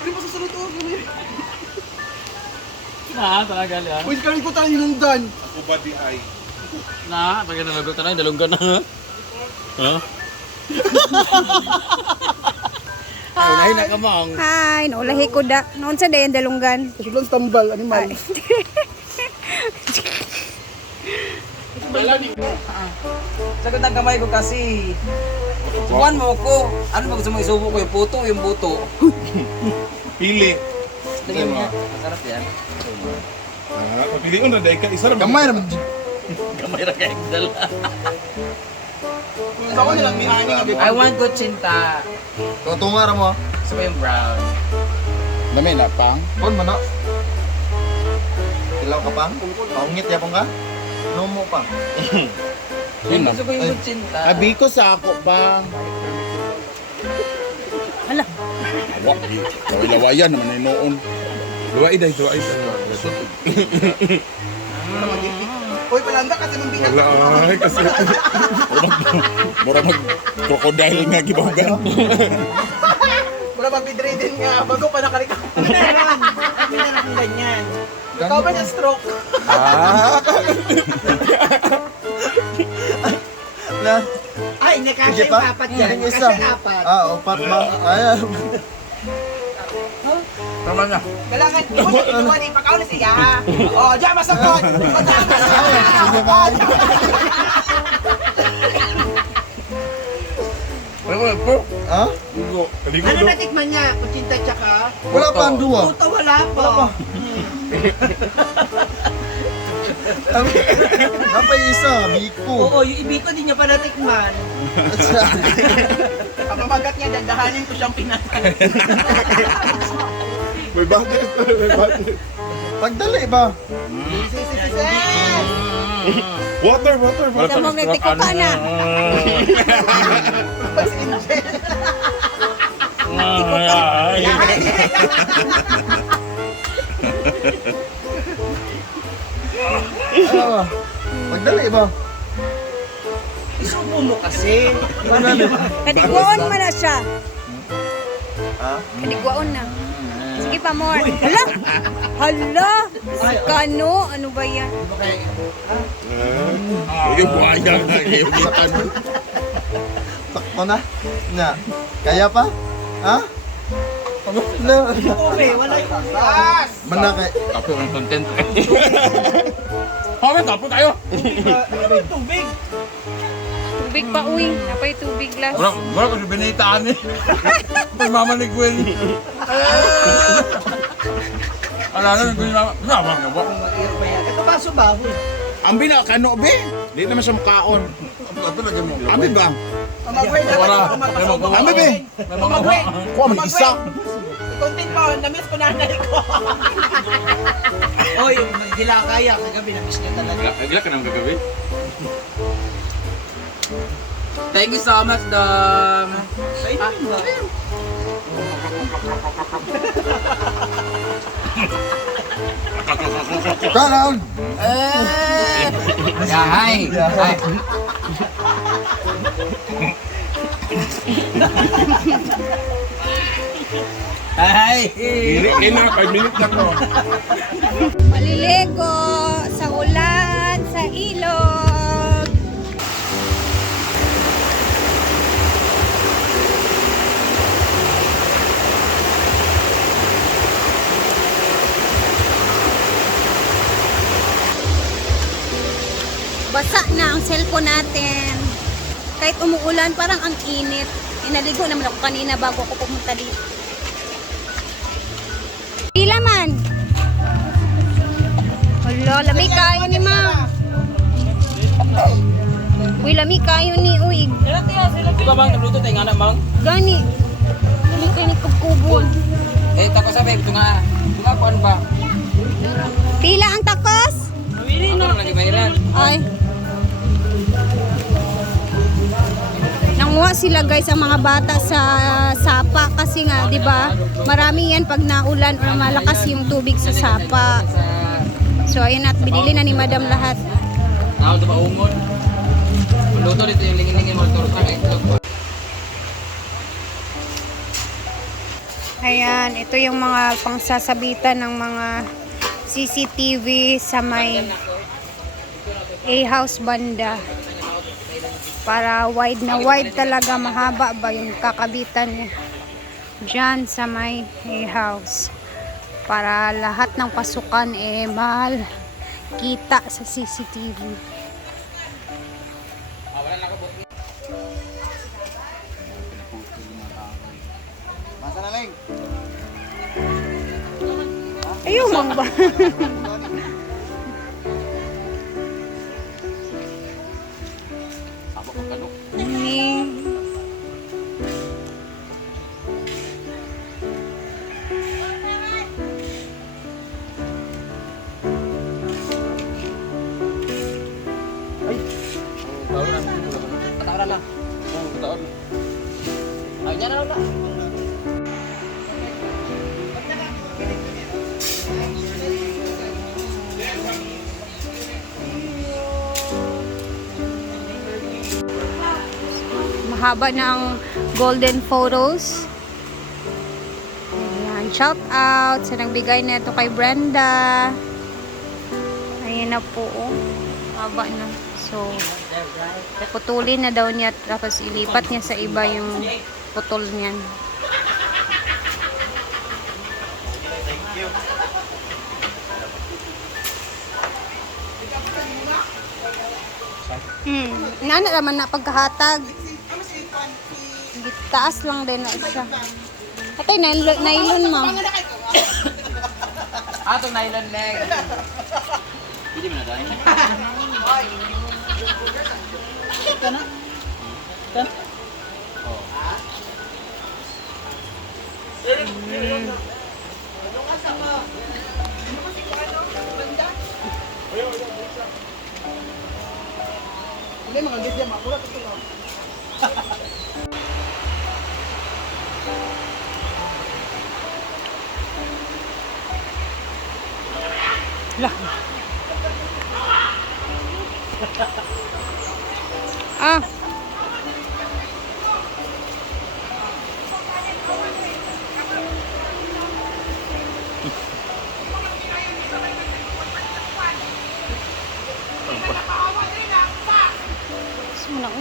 Pwede pa sa salot o. Na, talaga liya. Pwede ka rin ko tayo nilundan. Ako ba di ay? Na, pagka nalagot na lang, dalunggan na. Ha? Unahin na ka, Mang. Hi, naulahi ko da. Noon sa dayan dalunggan. Kasulang tambal, animal. Sagot ang kamay ko kasi. Subuhan mo ko. Ano ba gusto mo isubo ko? Yung puto o yung buto? Pili. Tingin mo. Masarap yan. Papiliun na dahil ka isa rin. Gamay naman. Kamay na kayo dala. Ako nilang minani nga. I want kutsinta. Tunga ra mo. Gusto ko yung brown. Dami na pang. Kon man na. Ilaw ka pang? Paungit yapon ka? Ano mo pang? Gusto ko yung kutsinta. Abi ko sa ako pang. Hala. Wak, lawayan naman ay noon. Luwai dahil, luwai dahil. Uy, palanda kasi mong binak. Wala ay kasi. Mura mag-crocodile nga gibahugan. Wala pa bedridden nga. Bago pa nakarika. Kami na lang ganyan. Ikaw ba niya stroke? Ay, nakasya yung apat yan. Nakasya yung apat. Upat ba? Ayan. Tama na. Kailangan, di mo siya inuwan, ipakaw na siya ha. O, diyan masakot. O, diyan masakot. Ha? Kaligo Ano do. natikman niya? Kutsinta tsaka? Wala pa ang duwa. Puto, wala pa. Napay isa, biko. Oo, yung ibiko din niya pa natikman. Ang pamagat niya, dandahanin ko siyang pinatay. May budget. May budget. Pagdali ba? Water. Sa mo may tiko ka na. Ay. Ano ba? Pagdali ba? Isubo mo kasi. Kadigwaon man na siya. Ha? Kadigwaon na. Sige pa more. Hala! Hala! Si Kano? Ano ba yan? Yung buhaya nga. Yung buhaya. Takpo na? Na. Kaya pa? Ha? Na. Ube, wala yung gas. Manakay. Tapo ng content. Kami, tapo tayo. Ano ba yung tubig? Tubig pa, uy. Napay tubig lang. Wala ko si binitaan eh. May mama ni Gwen. Alala ni Gwen mama. Mama nga ba? Ito ba subaho? Ang binakano, be? Di naman siya makaon. Ami ba? Pamagway na Wala. lang ako Ami, be? Pamagway. Kuha mo isa. Content pa, na-miss ko nanay ko. Oy, hindi lang kaya. Kagabi na-miss niya talaga. Agla ka nang gagawin. Thank you so much, Dom. Karoon! Yeah, hi. Hi. Hi. Dili na, 5 minutes na ko. Maliligo sa ulan, sa ilog. Basa na ang cellphone natin. Kahit umuulan, parang ang init. Inaligo naman ako kanina bago ako pumunta dito. Pila man? Hala, lami kayo ni ma. Uy, lami kayo ni uy. Di ba bang nagluto tayo nga na, Mang? Gani. Lami kayo ni kubkubon. Eh, tako sabi, ito nga. Ito nga, kuan ba? Pila ang takos? Ako naman lagi bayaran. Ay. Nanguha sila guys ang mga bata sa sapa kasi nga, 'di ba? Marami 'yan pag naulan o malakas yung tubig sa sapa. So ayun at binili na ni Madam lahat. Ako ito ba ungon? Luto dito yung lingin-lingin mo. Turkan, itlog ba? Ayan, ito yung mga pangsasabitan ng mga CCTV sa may A-house banda. Para wide na wide talaga, mahaba ba yung kakabitan niya. Diyan sa may A-house. Para lahat ng pasukan mahal kita sa CCTV. Masa na lang. Ayaw mang ba? Ni Katawaran na. Ay, niya na lang. mahaba ng golden photos. Ayan, shout out sa nagbigay nito kay Brenda. Ayan na po, oh. Haba na. So, putulin na daw niya tapos ilipat niya sa iba yung putol niyan. Nana naman na pagkahatag. Taas lang din na siya. Atay, nylon ma'am. Atong nylon leg. Hindi mo na tayo. Hindi, mga gidya, makulat ito lang. Lah. Ah. Semua nak.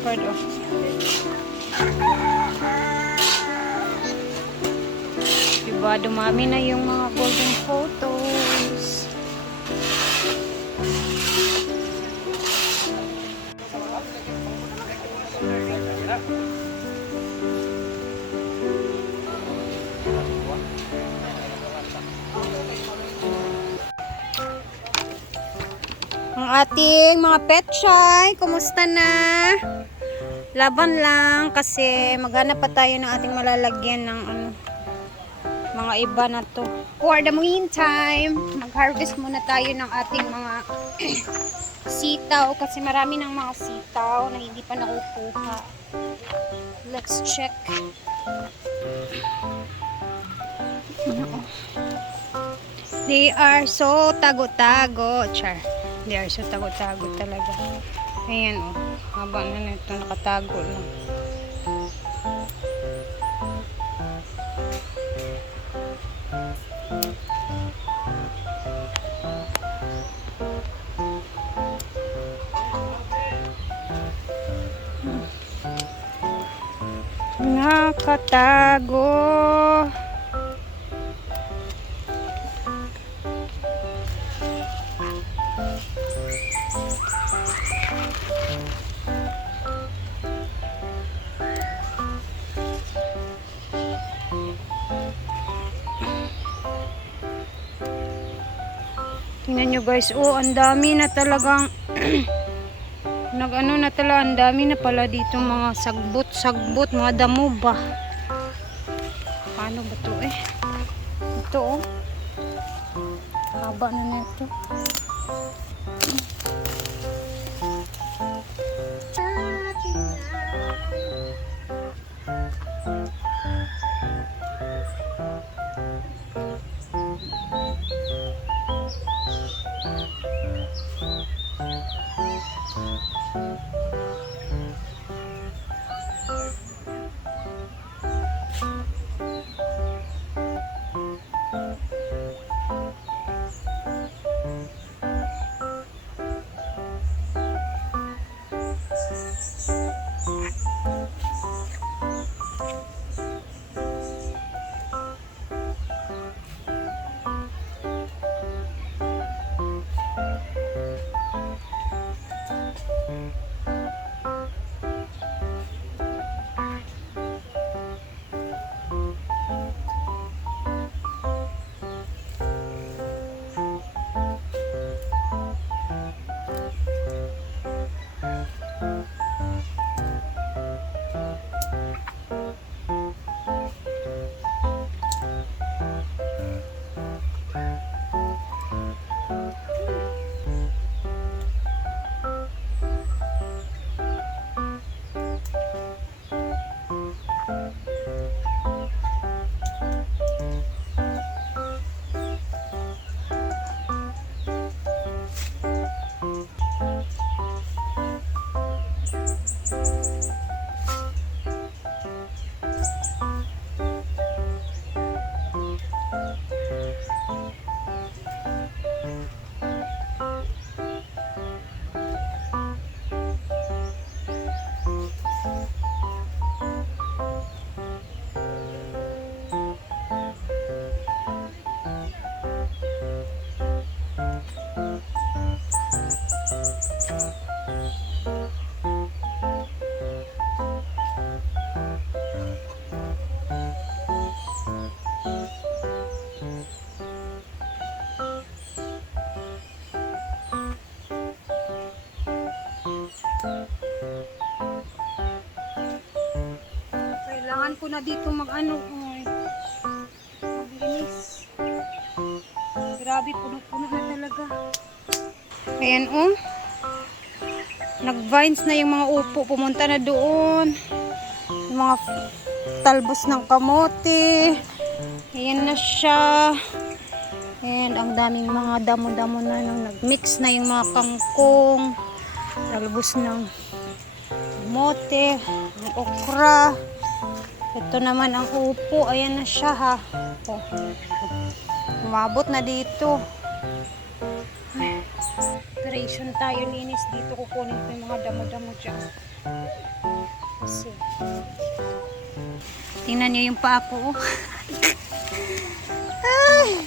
Pardon. Diba, dumami na yung mga golden photos. Ang ating mga petchay, kumusta na? Laban lang kasi maghanap pa tayo ng ating malalagyan ng ano, mga iba na to. For the meantime, mag-harvest muna tayo ng ating mga sitaw kasi marami ng mga sitaw na hindi pa nakukuha. Let's check. They are so tago-tago. Char. They are so tago-tago talaga. Ayan, oh. Haba na nito. Nakatago lang. Nakatago. Tingnan nyo guys, oh, ang dami na talagang nag-ano na talaga, ang dami na pala dito mga sagbot, mga damo ba? Paano ba to eh? Ito oh. haba na nito. Kailangan ko na dito mag-ano, maglinis. Grabe, puno-puno na talaga. Ayan, oh. Nag-vines na yung mga upo. Pumunta na doon. Yung mga talbos ng kamote. Ayan na siya. And ang daming mga damo-damo na nung nag-mix na yung mga kangkong. Talbos ng kamote, ng okra. Ito naman ang upo. Ayan na siya, ha. Oh. Umabot na dito. Ay, operation tayo, linis dito. Kukunin ko yung mga damo-damo dyan. Kasi, tingnan niyo yung paa ko. Oh. Ay,